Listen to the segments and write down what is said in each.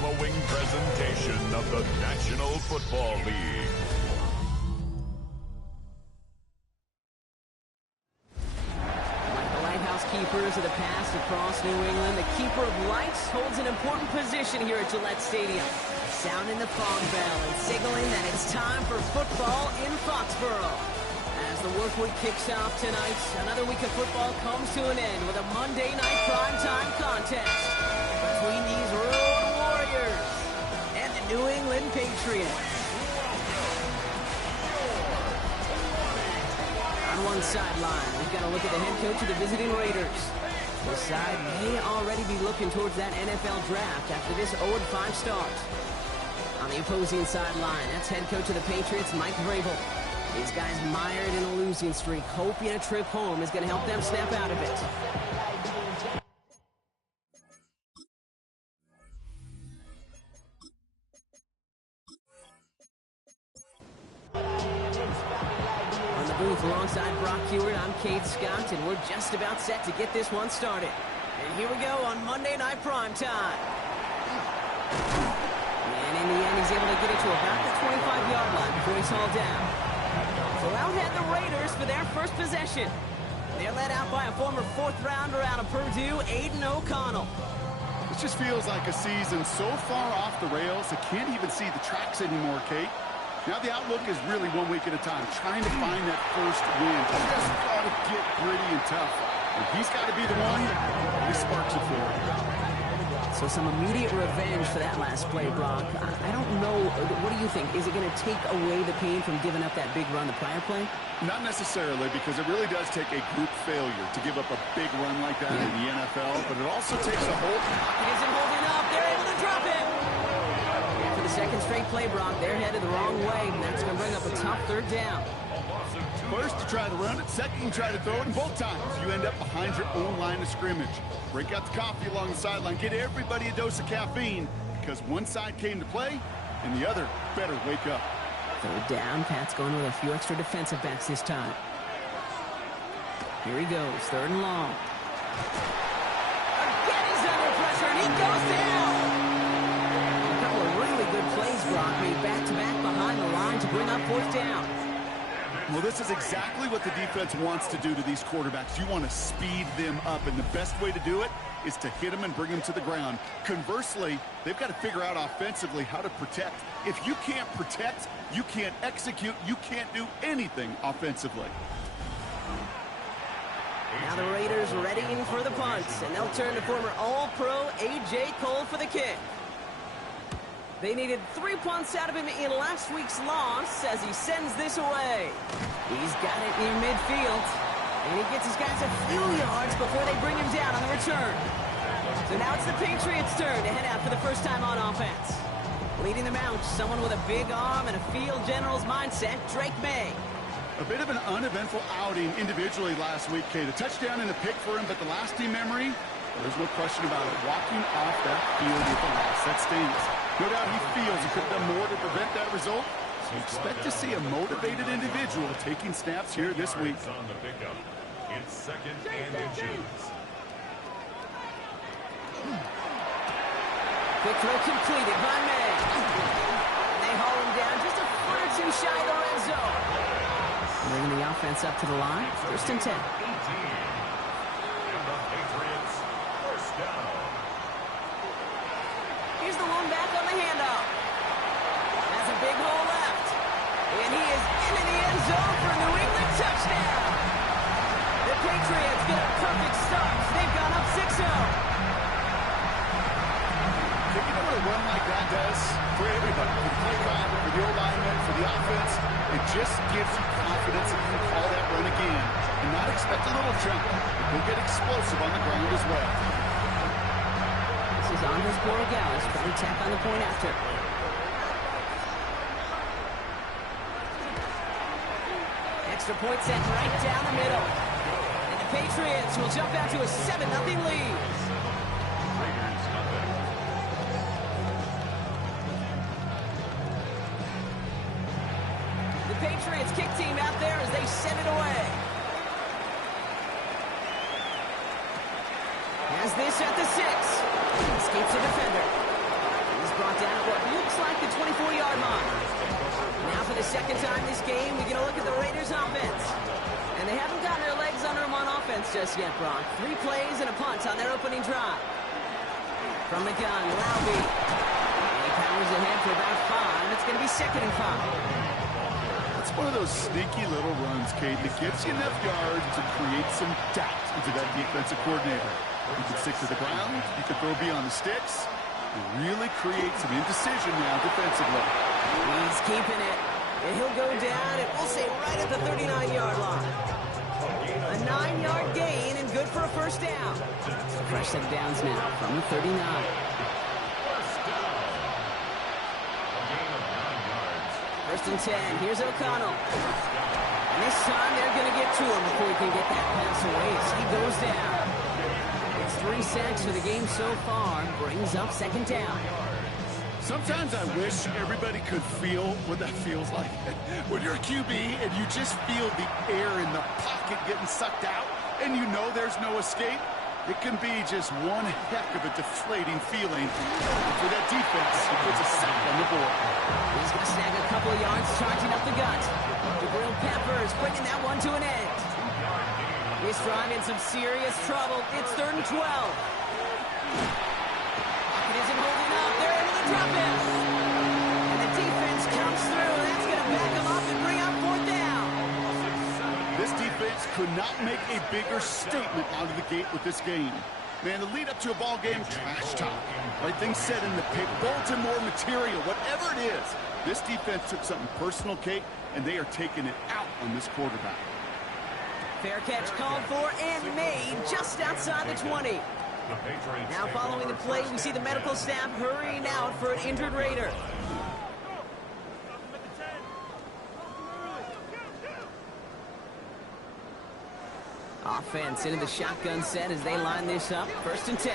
following presentation of the National Football League. Like the lighthouse keepers of the past across New England, the keeper of lights holds an important position here at Gillette Stadium, sounding the fog bell and signaling that it's time for football in Foxborough. As the work week kicks off tonight, another week of football comes to an end with a Monday night primetime contest between these road warriors and the New England Patriots. On one sideline, we've got a look at the head coach of the visiting Raiders. The side may already be looking towards that NFL draft after this 0-5 start. On the opposing sideline, that's head coach of the Patriots, Mike Vrabel. These guys mired in a losing streak, hoping a trip home is going to help them snap out of it. On the booth alongside Brock Hewitt, I'm Kate Scott, and we're just about set to get this one started. And here we go on Monday Night Primetime. And in the end, he's able to get it to about the 25-yard line before he's hauled down. So out head the Raiders for their first possession. They're led out by a former fourth-rounder out of Purdue, Aiden O'Connell. This just feels like a season so far off the rails, I can't even see the tracks anymore, Kate. Now the outlook is really 1 week at a time, trying to find that first win. Just got to get gritty and tough. And he's got to be the one who sparks it for him. So some immediate revenge for that last play, Brock. I don't know. What do you think? Is it going to take away the pain from giving up that big run the prior play? Not necessarily, because it really does take a group failure to give up a big run like that in the NFL, but it also takes a whole... Pocket isn't holding up. They're able to drop it. And for the second straight play, Brock, they're headed the wrong way, and that's going to bring up a tough third down. First, you try to run it. Second, you try to throw it. And both times, you end up behind your own line of scrimmage. Break out the coffee along the sideline. Get everybody a dose of caffeine, because one side came to play, and the other better wake up. Third down. Pat's going with a few extra defensive backs this time. Here he goes. Third and long. Again, he's under pressure, and he goes down. A couple of really good plays, Brock, made back-to-back behind the line to bring up fourth down. Well, this is exactly what the defense wants to do to these quarterbacks. You want to speed them up, and the best way to do it is to hit them and bring them to the ground. Conversely, they've got to figure out offensively how to protect. If you can't protect, you can't execute, you can't do anything offensively. Now the Raiders readying for the punt, and they'll turn to former All-Pro A.J. Cole for the kick. They needed 3 punts out of him in last week's loss as he sends this away. He's got it near midfield, and he gets his guys a few yards before they bring him down on the return. So now it's the Patriots' turn to head out for the first time on offense. Leading them out, someone with a big arm and a field general's mindset, Drake May. A bit of an uneventful outing individually last week, Kate. A touchdown and a pick for him, but the lasting memory, there's no question about it. Walking off that field with a loss, that stings. No doubt he feels he could have done more to prevent that result. So expect to see a motivated individual taking snaps here this week. On the pickup. It's second and inches. Quick throw completed by May. They haul him down just a foot or two shy of the red zone. Bringing the offense up to the line. First and 10. And the Patriots first down. Here's the one back on the handoff. Has a big hole left. And he is into the end zone for a New England touchdown. The Patriots get a perfect start. They've gone up 6-0. You know what a run like that does for everybody, for the play call, for the O-lineman, for the offense? It just gives you confidence that you can call that run again and not expect a little jump. You'll get explosive on the ground as well. This is Andres Borregales trying to tap on the point after. Extra point set right down the middle. And the Patriots will jump out to a 7-0 lead. Patriots kick team out there as they send it away. Has this at the 6. Escapes the defender. He's brought down at what looks like the 24-yard line. Now for the second time this game, we're going to look at the Raiders offense. And they haven't gotten their legs under them on offense just yet, Brock. 3 plays and a punt on their opening drive. From the gun, Laube. He powers ahead for about 5. It's going to be 2nd and 5. It's one of those sneaky little runs, Kate, that gives you enough yards to create some doubt into that defensive coordinator. You can stick to the ground, you can throw beyond the sticks, and really create some indecision now defensively. He's keeping it. And he'll go down, and we'll say right at the 39-yard line. A 9-yard gain and good for a first down. Fresh set of downs now from the 39. First and 10. Here's O'Connell. And this time they're going to get to him before he can get that pass away as he goes down. It's 3 sacks for the game so far. Brings up 2nd down. Sometimes I wish everybody could feel what that feels like. When you're a QB and you just feel the air in the pocket getting sucked out and you know there's no escape, it can be just one heck of a deflating feeling. And for that defense, it puts a sack on the board. He's going to snag a couple of yards charging up the gut. Jabril Peppers bringing that one to an end. This drive in some serious trouble. It's 3rd and 12. It isn't holding up. They're into the drop in. And the defense comes through. That's going to back them up and bring up 4th down. This defense could not make a bigger statement out of the gate with this game. Man, the lead up to a ball game, trash talk. Right things said in the pick, Baltimore material, whatever it is. This defense took something personal, Kate, and they are taking it out on this quarterback. Fair catch called for and made just outside the 20. Now following the play, we see the medical staff hurrying out for an injured Raider. Offense into the shotgun set as they line this up. 1st and 10.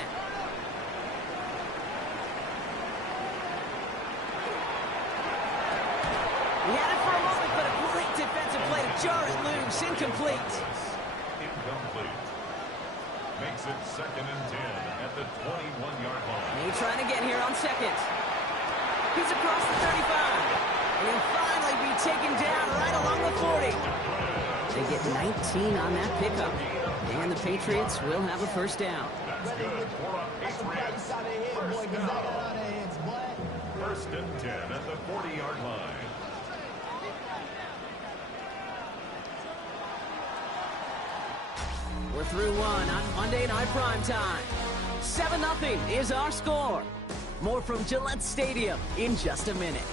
He had it for a moment, but a great defensive play to jar it loose. Incomplete. Makes it 2nd and 10 at the 21-yard line. He's trying to get here on 2nd. He's across the 35. And he'll finally be taken down right along the 40. They get 19 on that pickup. And the Patriots will have a first down. That's good for a Patriots first down. 1st and 10 at the 40-yard line. We're through one on Monday Night Primetime. 7-0 is our score. More from Gillette Stadium in just a minute.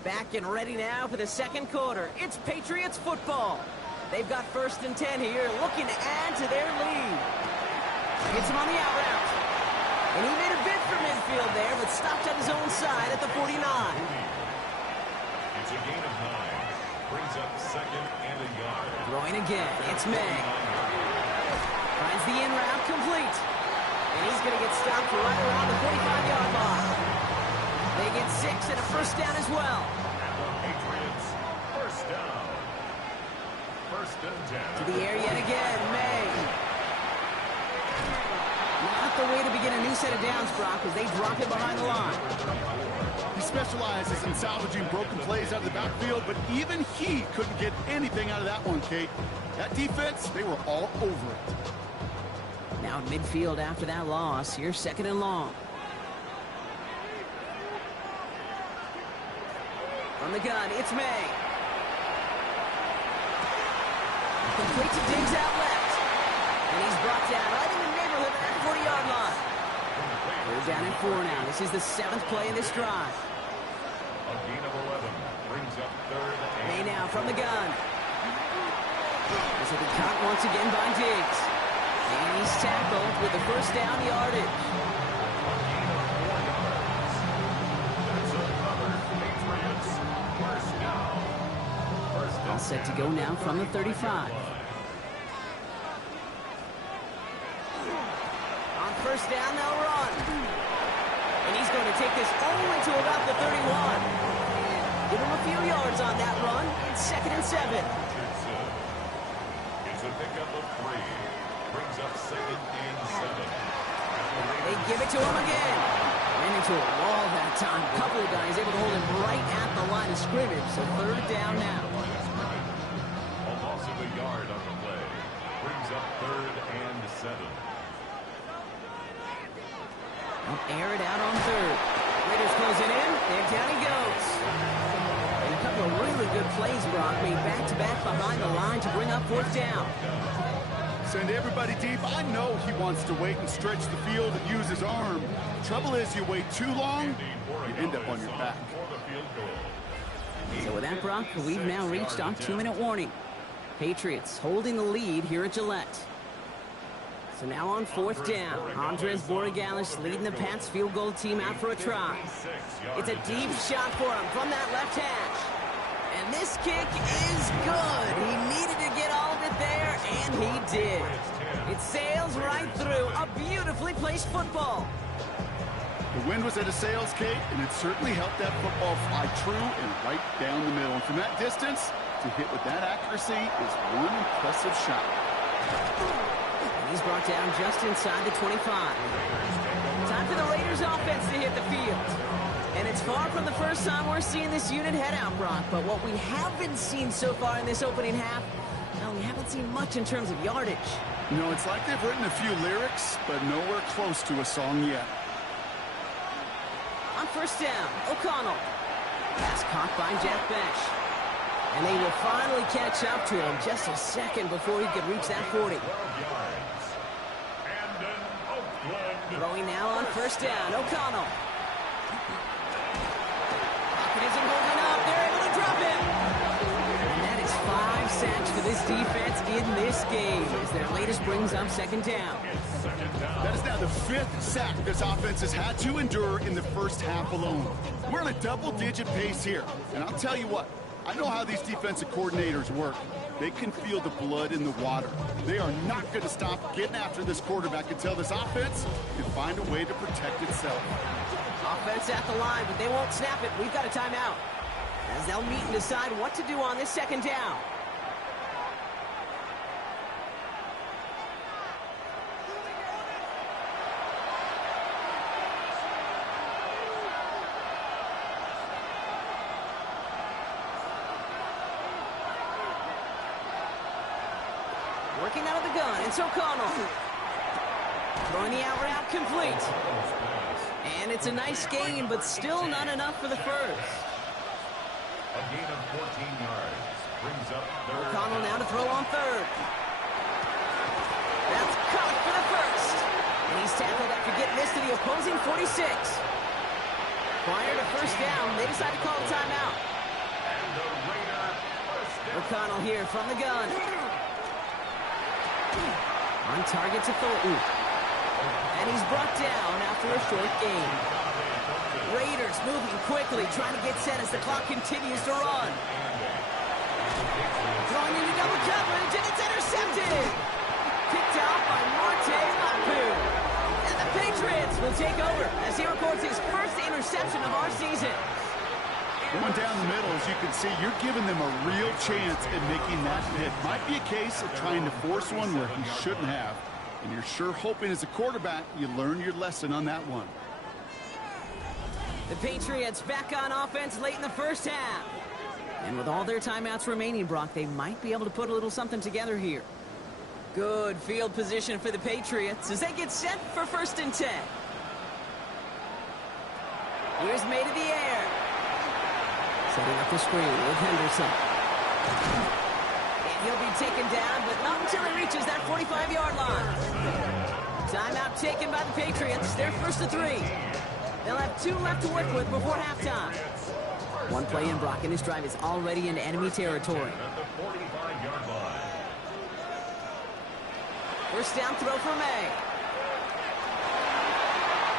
Back and ready now for the 2nd quarter. It's Patriots football. They've got 1st and 10 here, looking to add to their lead. Gets him on the out route. And he made a bid for midfield there, but stopped at his own side at the 49. It's a gain of 9. Brings up 2nd and a yard. Throwing again. It's May. Finds the in route complete. And he's going to get stopped right around the 45-yard line. They get 6 and a first down as well. Patriots first down. 1st and 10. To the air yet again, May. Not the way to begin a new set of downs, Brock, as they drop it behind the line. He specializes in salvaging broken plays out of the backfield, but even he couldn't get anything out of that one, Kate. That defense, they were all over it. Now midfield after that loss. Here's 2nd and long. From the gun, it's May. Complete to Diggs out left. And he's brought down right in the neighborhood of that 40-yard line. They're down at 4 now. This is the 7th play in this drive. A gain of 11 brings up 3rd and May now from the gun. This will be caught once again by Diggs. And he's tackled with the first down yardage. All set to go now from the 35. first down, they'll run. And he's going to take this only to about the 31. Give him a few yards on that run. It's 2nd and 7. It's a pickup of 3. Brings up 2nd and 7. They give it to him again. Ran into a wall that time. A couple of guys able to hold him right at the line of scrimmage. So 3rd down now. A loss of a yard on the play. Brings up 3rd and 7. They'll air it out on 3rd. Raiders closing in. There down he goes. And a couple of really good plays, Brock, made back-to-back behind the line to bring up 4th down. Send everybody deep. I know he wants to wait and stretch the field and use his arm. Trouble is, you wait too long, you end up on your back. So with that, Brock, we've now reached our 2-minute warning. Patriots holding the lead here at Gillette. So now on 4th down, Andres Borregales leading the Pats field goal team out for a try. It's a deep shot for him from that left hash. And this kick is good. He needed to get all of it there, and he did. It sails right through a beautifully placed football. The wind was at a sails, Kate, and it certainly helped that football fly true and right down the middle. And from that distance, to hit with that accuracy is one impressive shot. And he's brought down just inside the 25. Time for the Raiders offense to hit the field. And it's far from the first time we're seeing this unit head out, Brock. But what we haven't seen so far in this opening half, well, we haven't seen much in terms of yardage. You know, it's like they've written a few lyrics, but nowhere close to a song yet. On 1st down, O'Connell. Pass caught by Jack Besh. And they will finally catch up to him just a second before he could reach that 40. Throwing now on 1st down, O'Connell. Pocket isn't holding up. They're able to drop him. And that is 5 sacks for this defense in this game as their latest brings up 2nd down. That is now the 5th sack this offense has had to endure in the first half alone. We're on a double-digit pace here. And I'll tell you what, I know how these defensive coordinators work. They can feel the blood in the water. They are not going to stop getting after this quarterback until this offense can find a way to protect itself. Offense at the line, but they won't snap it. We've got a timeout. As they'll meet and decide what to do on this 2nd down. Working out of the gun, it's O'Connell. Throwing the out route complete. And it's a nice gain, but still not enough for the first. A gain of 14 yards. Brings up 3rd. O'Connell now to throw on 3rd. That's caught for the first. And he's tackled after getting this to the opposing 46. Prior to 1st down, they decide to call a timeout. And the Raider first down. O'Connell here from the gun. On target to Thornton. And he's brought down after a short gain. Raiders moving quickly, trying to get set as the clock continues to run. Throwing into double coverage, and it's intercepted. Picked out by Morte Lapu. And the Patriots will take over as he records his first interception of our season. Going down the middle, as you can see, you're giving them a real chance at making that hit. Might be a case of trying to force one where he shouldn't have. And you're sure hoping as a quarterback you learn your lesson on that one. The Patriots back on offense late in the first half. And with all their timeouts remaining, Brock, they might be able to put a little something together here. Good field position for the Patriots as they get set for 1st and 10. Here's made in the air. Setting up the screen with Henderson. And he'll be taken down, but not until he reaches that 45-yard line. Timeout taken by the Patriots. They're 1st and 3. They'll have 2 left to work with before halftime. One play in, Brock, and this drive is already into enemy territory. At the 45-yard line. 1st down throw for May.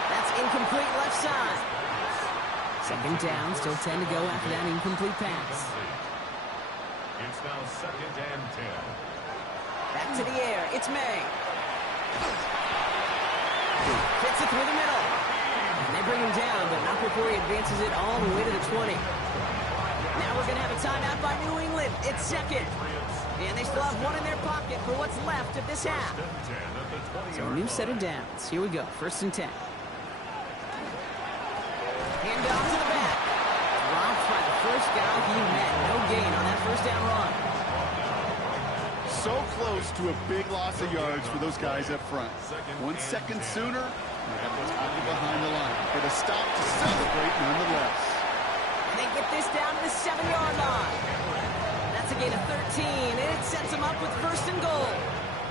That's incomplete left side. 2nd down, still 10 to go after that incomplete pass. It's now 2nd and 10. Back to the air, it's May. it through the middle. And they bring him down, but not before he advances it all the way to the 20. Now we're going to have a timeout by New England. It's second. And they still have one in their pocket for what's left of this half. So a new set of downs. Here we go. 1st and 10. Hand off to the back. Dropped by the first guy he met. No gain on that 1st down run. So close to a big loss of yards for those guys up front. 1 second sooner, they have to tackle behind the line. Get a stop to celebrate nonetheless. And they get this down to the 7-yard line. That's a gain of 13, and it sets them up with 1st and goal.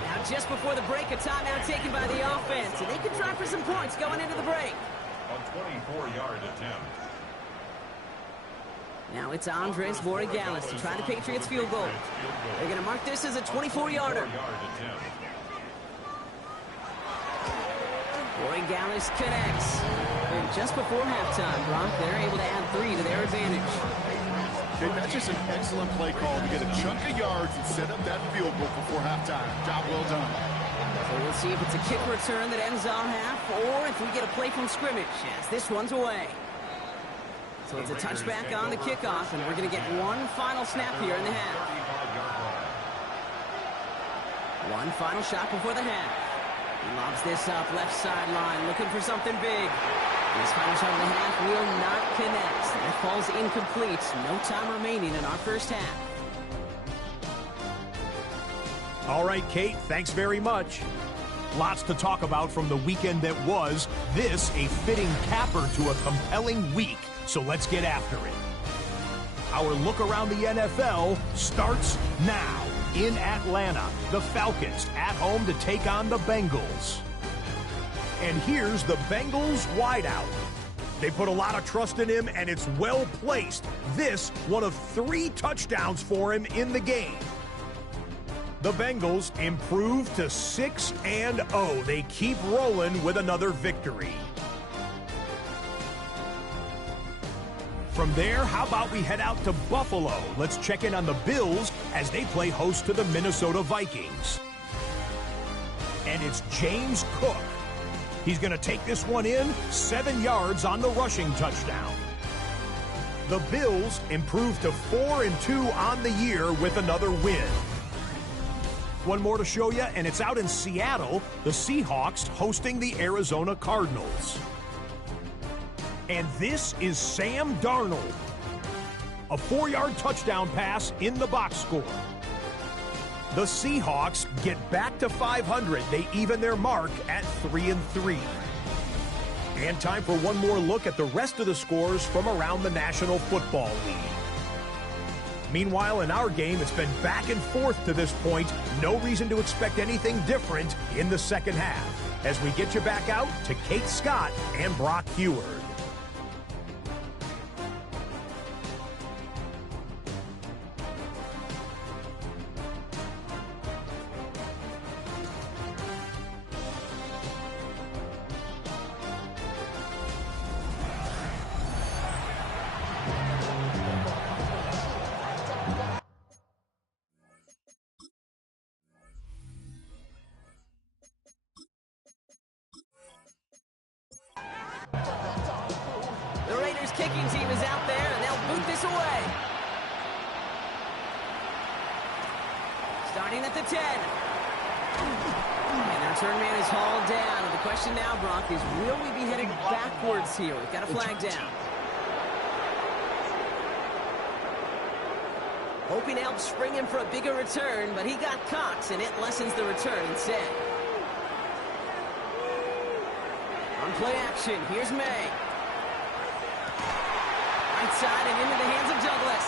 Now just before the break, a timeout taken by the offense, and they can try for some points going into the break. A 24-yard attempt. Now it's Andres Borregales to try the Patriots field goal. They're going to mark this as a 24-yarder. Borregales connects. And just before halftime, Brock, they're able to add 3 to their advantage. Okay, that's just an excellent play call to get a chunk of yards and set up that field goal before halftime. Job well done. So we'll see if it's a kick return that ends our half, or if we get a play from scrimmage as this one's away. So it's a touchback on the kickoff, and we're going to get one final snap here in the half. One final shot before the half. He lobs this up left sideline, looking for something big. This final shot of the half will not connect. That falls incomplete. No time remaining in our 1st half. All right, Kate, thanks very much. Lots to talk about from the weekend that was. This a fitting capper to a compelling week. So let's get after it. Our look around the NFL starts now. In Atlanta, the Falcons at home to take on the Bengals. And here's the Bengals wideout. They put a lot of trust in him, and it's well placed. This, one of 3 touchdowns for him in the game. The Bengals improve to 6-0. They keep rolling with another victory. From there, how about we head out to Buffalo? Let's check in on the Bills as they play host to the Minnesota Vikings. And it's James Cook. He's going to take this one in, 7 yards on the rushing touchdown. The Bills improve to 4-2 on the year with another win. One more to show you, and it's out in Seattle, the Seahawks hosting the Arizona Cardinals. And this is Sam Darnold. A 4-yard touchdown pass in the box score. The Seahawks get back to 500. They even their mark at 3-3. And time for one more look at the rest of the scores from around the National Football League. Meanwhile, in our game, it's been back and forth to this point. No reason to expect anything different in the second half. As we get you back out to Kate Scott and Brock Heward. The Raiders kicking team is out there, and they'll boot this away. Starting at the 10. And the return man is hauled down. And the question now, Brock, is will we be headed backwards here? We've got a flag down. Hoping to help spring him for a bigger return, but he got caught, and it lessens the return instead. On play action, here's May. Right side and into the hands of Douglas.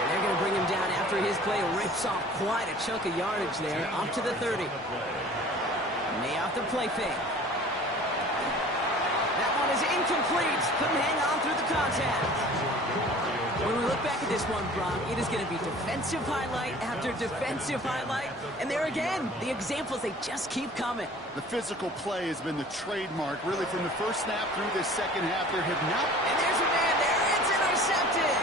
And they're going to bring him down after his play rips off quite a chunk of yardage there, up to the 30. May off the play fake. That one is incomplete. Couldn't hang on through the contact. When we look back at this one, Brock, it is going to be defensive highlight after defensive highlight. And there again, the examples, they just keep coming. The physical play has been the trademark, really, from the first snap through this second half. There have not... And there's a man there. It's intercepted.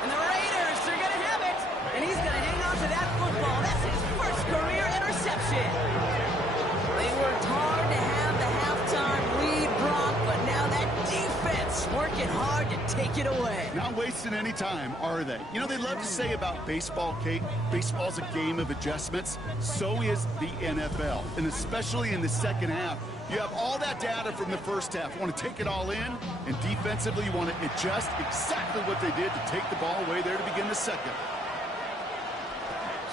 And the Raiders, they're going to have it. And he's going to hang on to that football. That's his first career interception. They worked hard to have the half take it away. Not wasting any time, are they? You know, they love to say about baseball, Kate, baseball's a game of adjustments. So is the NFL, and especially in the second half. You have all that data from the first half. You want to take it all in, and defensively you want to adjust exactly what they did to take the ball away there to begin the second.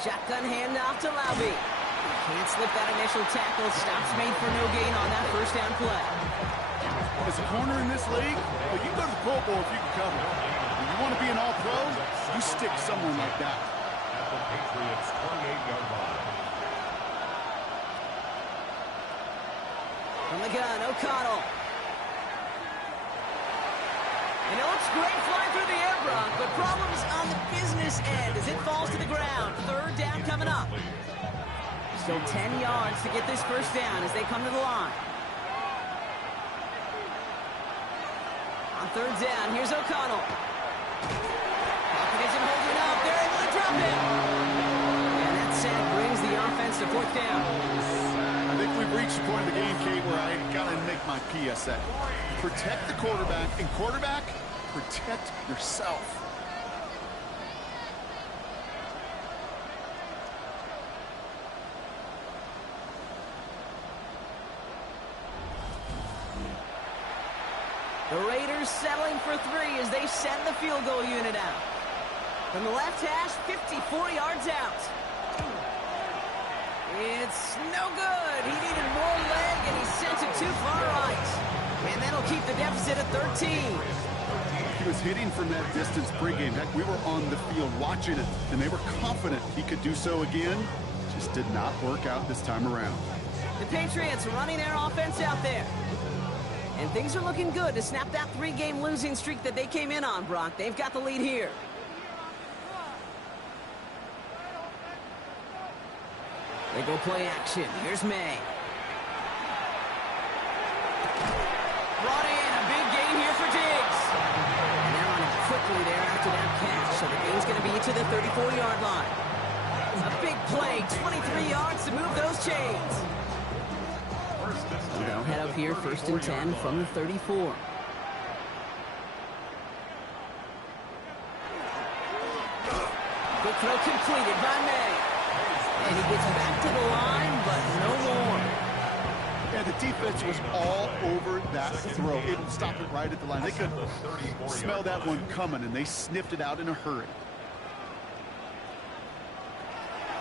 Shotgun handoff to Laube. Can't slip that initial tackle. Stops made for no gain on that first down play. As a corner in this league, well, you go to the Pro Bowl if you can cover. If you want to be an all-pro, you stick someone like that. At the Patriots' 28-yard line. From the gun, O'Connell. And it looks great flying through the air, Brock, but problems on the business end as it falls to the ground. Third down coming up. Still 10 yards to get this first down as they come to the line. On third down, here's O'Connell. Pocket isn't holding up. They're able to drop him. And that sack brings the offense to fourth down. I think we've reached the point of the game, Kate, where I got to make my PSA. Protect the quarterback, and quarterback, protect yourself. The Raiders settling for three as they send the field goal unit out. From the left hash, 54 yards out. It's no good. He needed more leg, and he sent it too far right. And that'll keep the deficit at 13. He was hitting from that distance pregame. Heck, we were on the field watching it, and they were confident he could do so again. Just did not work out this time around. The Patriots running their offense out there. And things are looking good to snap that three-game losing streak that they came in on, Brock. They've got the lead here. They go play action. Here's May. Brought in a big gain here for Diggs. And they're on it quickly there after that catch. So the gain's going to be to the 34-yard line. A big play, 23 yards to move those chains. So they'll head up here, 1st and 10 from the 34. Good throw completed by May. And he gets back to the line, but no more. Yeah, the defense was all over that throw. Able to stop it right at the line. They could smell that one coming, and they sniffed it out in a hurry.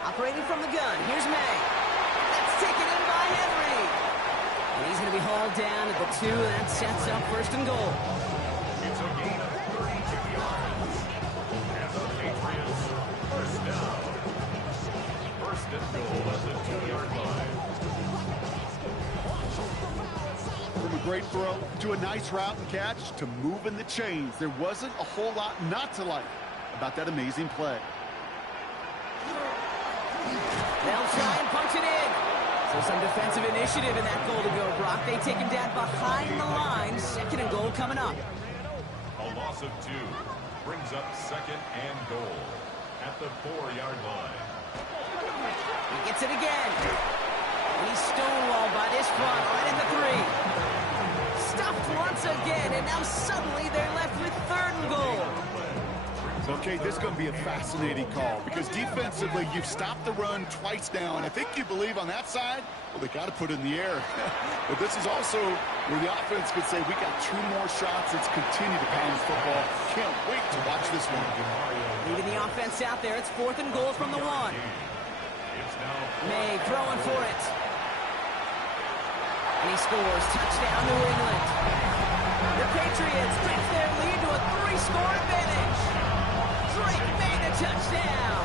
Operating from the gun, here's May. That's taken in by Henry. And he's going to be hauled down at the 2, and that sets up 1st and goal. It's a gain of 32 yards. And the Patriots first down. 1st and goal at the 2-yard line. From a great throw to a nice route and catch to moving the chains. There wasn't a whole lot not to like about that amazing play. They'll try and punch it in. So some defensive initiative in that goal to go, Brock. They take him down behind the line. 2nd and goal coming up. A loss of 2 brings up 2nd and goal at the 4-yard line. He gets it again. He's stonewalled by this front right at the 3. Stuffed once again, and now suddenly they're left with 3rd and goal. Okay, this is going to be a fascinating call because defensively, you've stopped the run twice now, and I think you believe on that side, well, they got to put it in the air. But this is also where the offense could say, we got 2 more shots. Let's continue to pound the football. Can't wait to watch this one. Leaving the offense out there, it's 4th and goal from the 1. May throwing for it. And he scores. Touchdown, New England. The Patriots take their lead to a 3-score advantage. Drake made a touchdown.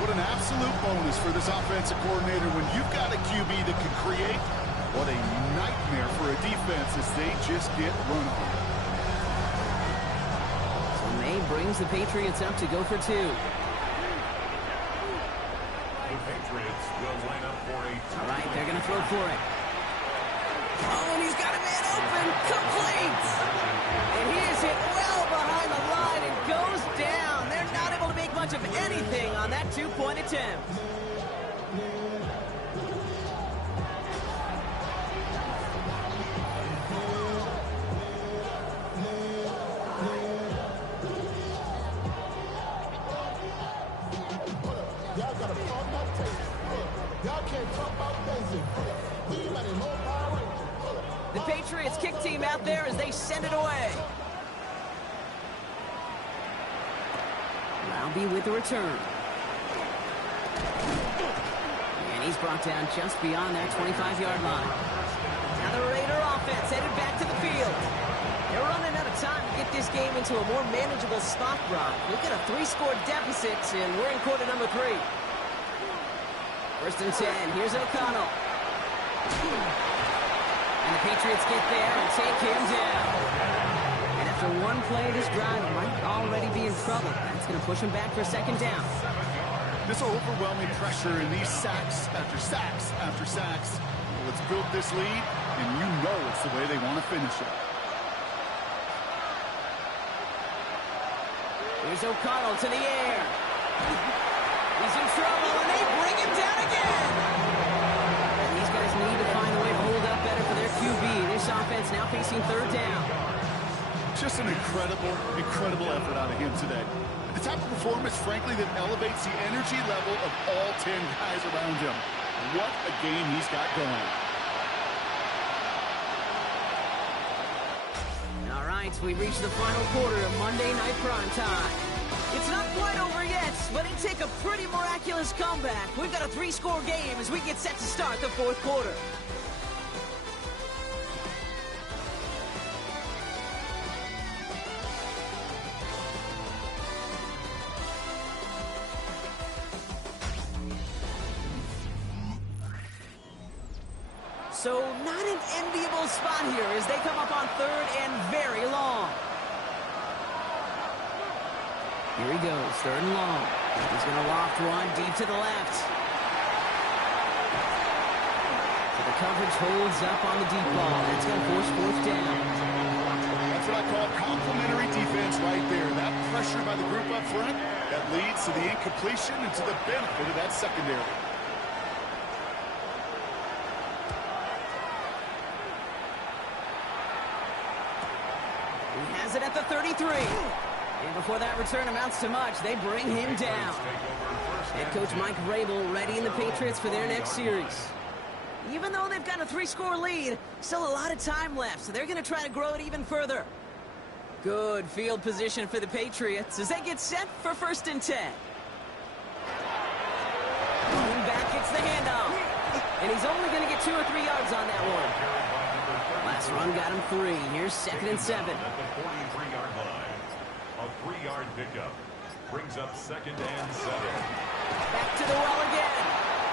What an absolute bonus for this offensive coordinator when you've got a QB that can create. What a nightmare for a defense as they just get run on. So May brings the Patriots up to go for 2. The Patriots will line up for a... All right, they're going to throw for it. Oh, and he's got a man open. Complete. And he is hit well behind the line and goes down. They're not able to make much of anything on that 2-point attempt. The Patriots kick team out there as they send it away. Laube with the return. And he's brought down just beyond that 25-yard line. Now the Raider offense headed back to the field. They're running out of time to get this game into a more manageable spot, Brock. Look at a 3-score deficit, and we're in quarter number 3. First and 10. Here's O'Connell. And the Patriots get there and take him down. And after one play of this drive, he might already be in trouble. That's going to push him back for second down. This overwhelming pressure in these sacks after sacks after sacks. Well, it's built this lead, and you know it's the way they want to finish it. Here's O'Connell to the air. He's in trouble, and they bring him down again. And these guys need to find a way to hold up better for their QB. This offense now facing third down. Just an incredible effort out of him today. The type of performance, frankly, that elevates the energy level of all 10 guys around him. What a game he's got going. All right, we reach the final quarter of Monday Night Prime Time. It's not quite over yet, but it take a pretty miraculous comeback. We've got a 3-score game as we get set to start the fourth quarter. So not an enviable spot here as they come up on third and very long. Here he goes, third and long. He's going to loft one deep to the left. So the coverage holds up on the deep ball. That's going to force fourth down. That's what I call complementary defense right there. That pressure by the group up front, that leads to the incompletion and to the benefit of that secondary. He has it at the 33. And before that return amounts to much, they bring him down. Head coach Mike Vrabel readying the Patriots for their next series. Even though they've got a 3-score lead, still a lot of time left, so they're going to try to grow it even further. Good field position for the Patriots as they get set for first and 10. Running back gets the handoff. And he's only going to get 2 or 3 yards on that one. Last run got him 3. Here's second and 7. At the 43-yard line. A 3-yard pickup brings up second and 7. Back to the well again.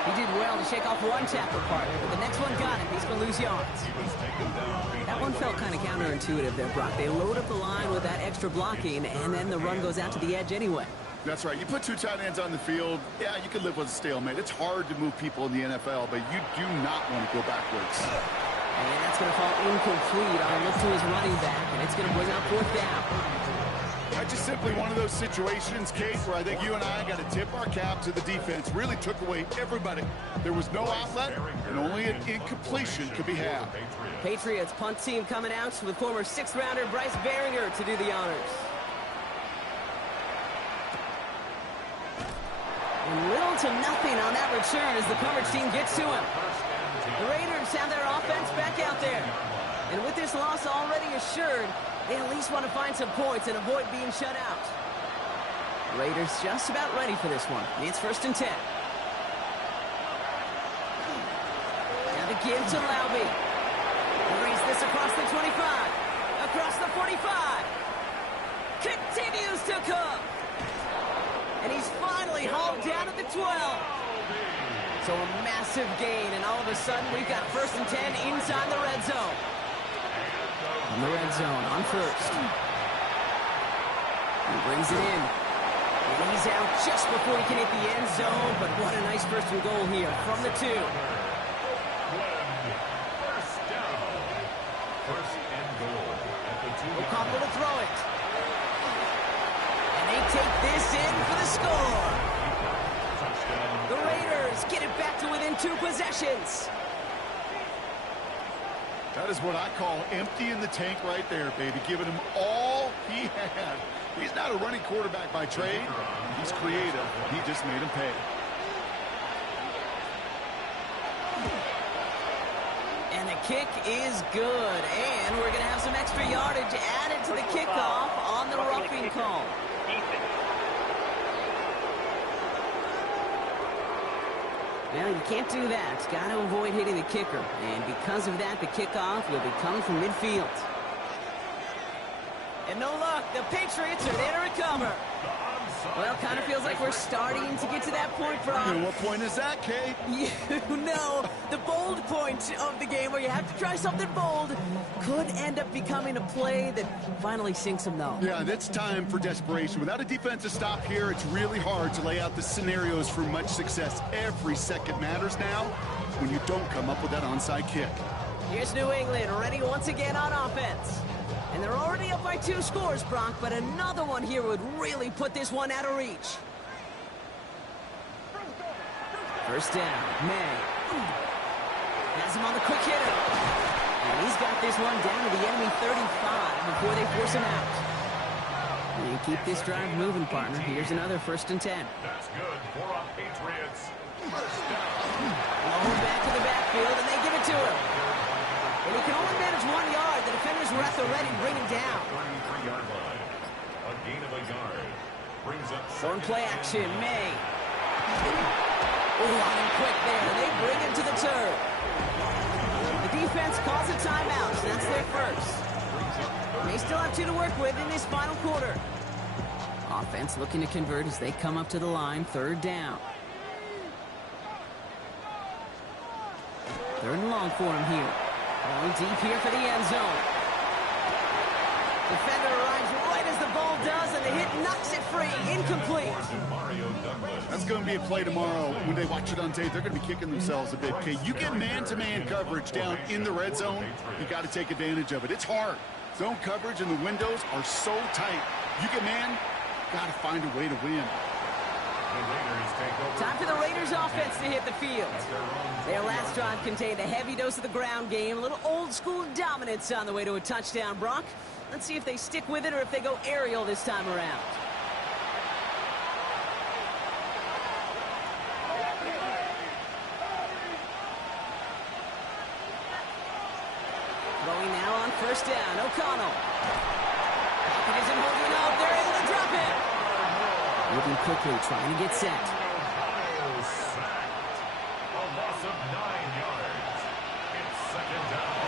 He did well to shake off one tackle partner, but the next one got him. He's going to lose yards. He was taken down. That one felt kind of counterintuitive there, Brock. They load up the line with that extra blocking, and then the run goes out to the edge anyway. That's right. You put 2 tight ends on the field, yeah, you can live with a stalemate. It's hard to move people in the NFL, but you do not want to go backwards. And that's going to fall incomplete on a look to his running back, and it's going to bring out fourth down. That's just simply one of those situations, Kate, where I think you and I got to tip our cap to the defense. Really took away everybody. There was no outlet, and only an incompletion could be had. Patriots punt team coming out with former 6th-rounder Bryce Behringer to do the honors. And little to nothing on that return as the coverage team gets to him. The Raiders have their offense back out there. And with this loss already assured, they at least want to find some points and avoid being shut out. Raiders just about ready for this one. It's first and 10. Now the give to Laube. Raise this across the 25. Across the 45. Continues to cook. And he's finally hauled down at the 12. So a massive gain, and all of a sudden we've got first and 10 inside the red zone. In the red zone on first. He brings it in. And he's out just before he can hit the end zone, but what a nice first and goal here from the 2. First down. First and goal at the 2. O'Connell to throw it. And they take this in for the score. The Raiders get it back to within 2 possessions. That is what I call empty in the tank right there, baby. Giving him all he had. He's not a running quarterback by trade. He's creative. He just made him pay. And the kick is good. And we're going to have some extra yardage added to the kickoff on the roughing call. Well, you can't do that. Got to avoid hitting the kicker. And because of that, the kickoff will be coming from midfield. And no luck. The Patriots are there to recover. Well, kind of feels like we're starting to get to that point, Brock. And what point is that, Kate? You know, the bold point of the game where you have to try something bold could end up becoming a play that finally sinks them, though. Yeah, that's time for desperation. Without a defensive stop here, it's really hard to lay out the scenarios for much success. Every second matters now when you don't come up with that onside kick. Here's New England ready once again on offense. And they're already up by 2 scores, Brock, but another one here would really put this one out of reach. First down, May. Has him on the quick hitter. And he's got this one down to the enemy 35 before they force him out. And keep this drive moving, partner. Here's another 1st and 10. That's good for our Patriots. First down. Low back to the backfield, and they give it to him. And he can only manage 1 yard. The defenders were at the ready to bring him down. 33-yard line. A gain of a yard. Brings up Short play action, May. Oh, on him quick there. They bring him to the turf. The defense calls a timeout. So that's their first. They still have 2 to work with in this final quarter. Offense looking to convert as they come up to the line. 3rd down. 3rd and long for him here. Going deep here for the end zone. Defender arrives right as the ball does, and the hit knocks it free. Incomplete. That's going to be a play tomorrow. When they watch it on tape, they're going to be kicking themselves a bit. Okay, you get man-to-man coverage down in the red zone, you got to take advantage of it. It's hard. Zone coverage and the windows are so tight. You get man, got to find a way to win. Time for the Raiders offense to hit the field. Their last drive contained a heavy dose of the ground game, a little old-school dominance on the way to a touchdown, Brock. Let's see if they stick with it or if they go aerial this time around. Throwing now on 1st down, O'Connell. Pocket isn't holding up. They're able to drop it. Moving quickly, trying to get set.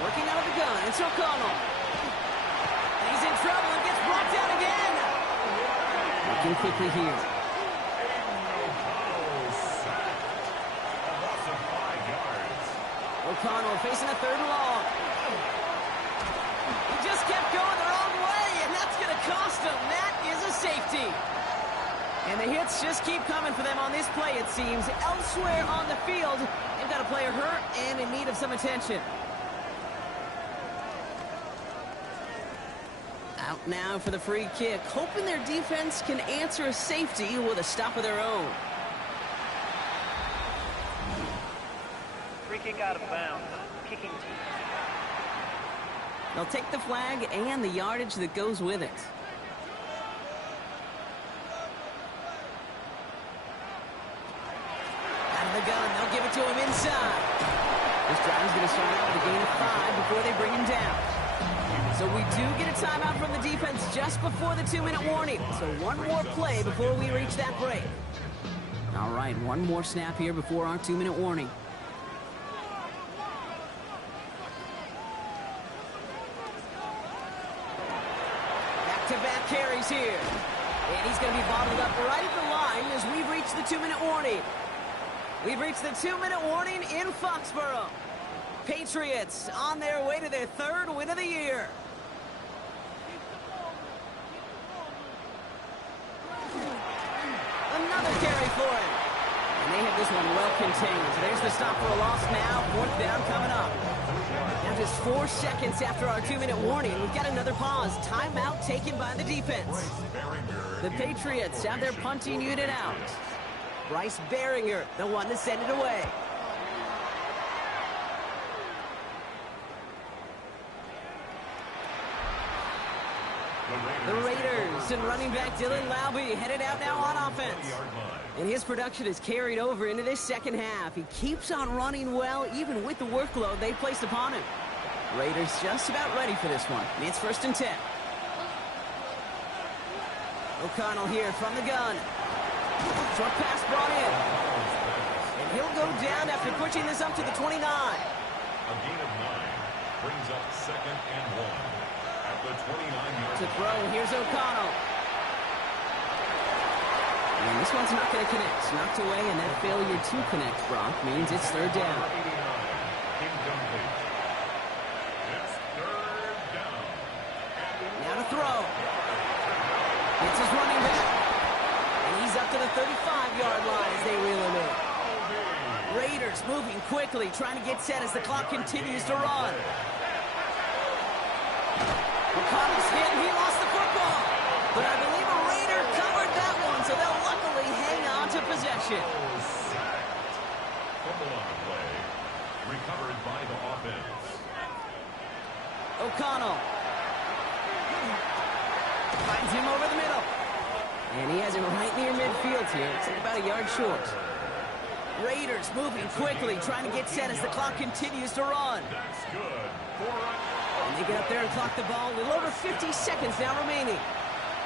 Working out of the gun, it's O'Connell. He's in trouble and gets brought down again. Looking quickly here. O'Connell facing a 3rd and long. He just kept going the wrong way, and that's going to cost him. That is a safety. And the hits just keep coming for them on this play, it seems. Elsewhere on the field, they've got a player hurt and in need of some attention. Out now for the free kick, hoping their defense can answer a safety with a stop of their own. Free kick out of bounds. Kicking team. They'll take the flag and the yardage that goes with it. Out of the gun, they'll give it to him inside. This drive is going to start out with a gain of 5 before they bring him down. So we do get a timeout from the defense just before the 2-minute warning. So one more play before we reach that break. All right, one more snap here before our 2-minute warning. Back-to-back carries here. And he's going to be bottled up right at the line as we've reached the 2-minute warning. We've reached the 2-minute warning in Foxborough. Patriots on their way to their 3rd win of the year. Another carry for him. And they have this one well contained. So there's the stop for a loss now. 4th down coming up. Now just 4 seconds after our 2-minute warning, we've got another pause. Timeout taken by the defense. The Patriots have their punting unit out. Bryce Beringer, the one to send it away. The Raiders and running back Dylan Laube headed out now on offense. And his production is carried over into this second half. He keeps on running well, even with the workload they placed upon him. Raiders just about ready for this one. It's 1st and 10. O'Connell here from the gun. Short pass brought in. And he'll go down after pushing this up to the 29. A gain of 9 brings up 2nd and 1 at the 29-yard To throw, here's O'Connell. And this one's not going to connect. Knocked away, and that failure to connect, Brock, means it's 3rd down. Incomplete. It's 3rd down. Now to throw. It's his running back. And he's up to the 35-yard line as they reel him in. Raiders moving quickly, trying to get set as the clock continues to run. O'Connell's hit, and he lost the football. But I believe a Raider covered that one, so they'll luckily hang on to possession. Sacked. Fumble on the play. Recovered by the offense. O'Connell finds him over the middle. And he has it right near midfield here. It's about a yard short. Raiders moving quickly, trying to get set as the clock continues to run. That's good. And they get up there and clock the ball. A little over 50 seconds now remaining.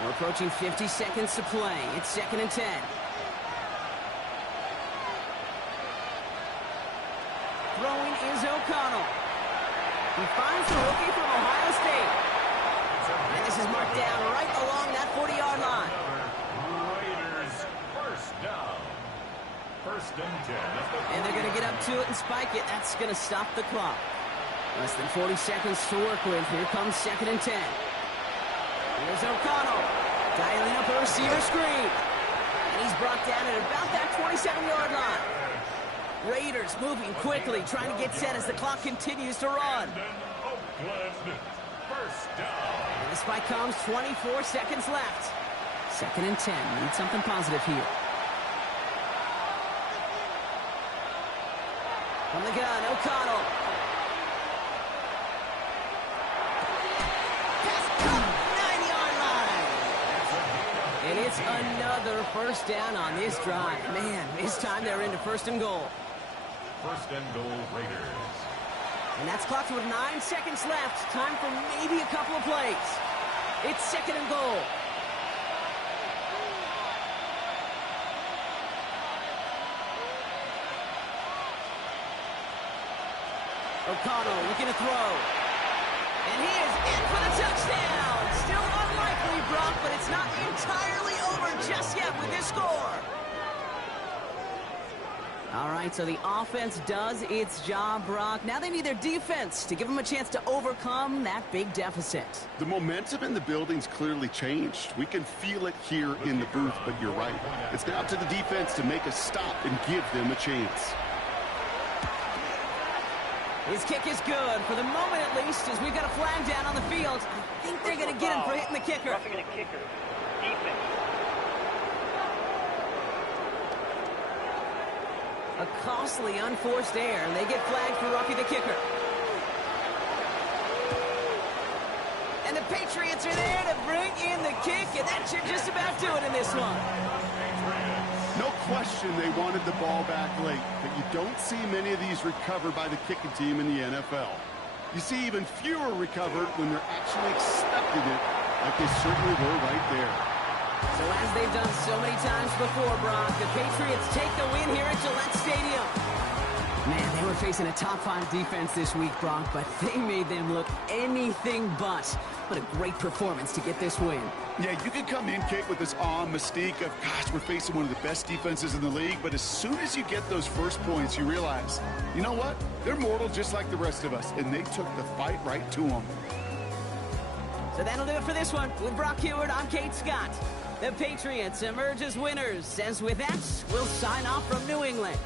We're approaching 50 seconds to play. It's 2nd and 10. Throwing is O'Connell. He finds the rookie from Ohio State. And this is marked down right along that 40-yard line. Raiders 1st down. 1st and 10. And they're going to get up to it and spike it. That's going to stop the clock. Less than 40 seconds to work with. Here comes 2nd and 10. Here's O'Connell. Dialing up a receiver screen. And he's brought down at about that 27-yard line. Raiders moving quickly, trying to get set as the clock continues to run. Oakland 1st down. And the spike comes, 24 seconds left. 2nd and 10. Need something positive here. From the gun, O'Connell. Pass caught, 9-yard line. And it's another 1st down on this drive. Man, this time they're into 1st and goal. 1st and goal, Raiders. And that's clocked with 9 seconds left. Time for maybe a couple of plays. It's 2nd and goal. O'Connell looking to throw. And he is in for the touchdown. Still unlikely, Brock, but it's not entirely over just yet with this score. All right, so the offense does its job, Brock. Now they need their defense to give them a chance to overcome that big deficit. The momentum in the building's clearly changed. We can feel it here in the booth, but you're right. It's now to the defense to make a stop and give them a chance. His kick is good, for the moment at least, as we've got a flag down on the field. I think they're going to get him for hitting the kicker. Roughing the kicker. Defense. A costly unforced error, and they get flagged for roughing the kicker. And the Patriots are there to bring in the kick, and that should just about do it in this one. No question they wanted the ball back late, but you don't see many of these recovered by the kicking team in the NFL. You see even fewer recovered when they're actually accepting it, like they certainly were right there. So as they've done so many times before, Brock, the Patriots take the win here at Gillette Stadium. Man, they were facing a top-5 defense this week, Brock, but they made them look anything but. What a great performance to get this win. Yeah, you can come in, Kate, with this mystique of, gosh, we're facing one of the best defenses in the league, but as soon as you get those first points, you realize, you know what? They're mortal just like the rest of us, and they took the fight right to them. So that'll do it for this one. With Brock Heward, I'm Kate Scott. The Patriots emerge as winners. As with that, we'll sign off from New England.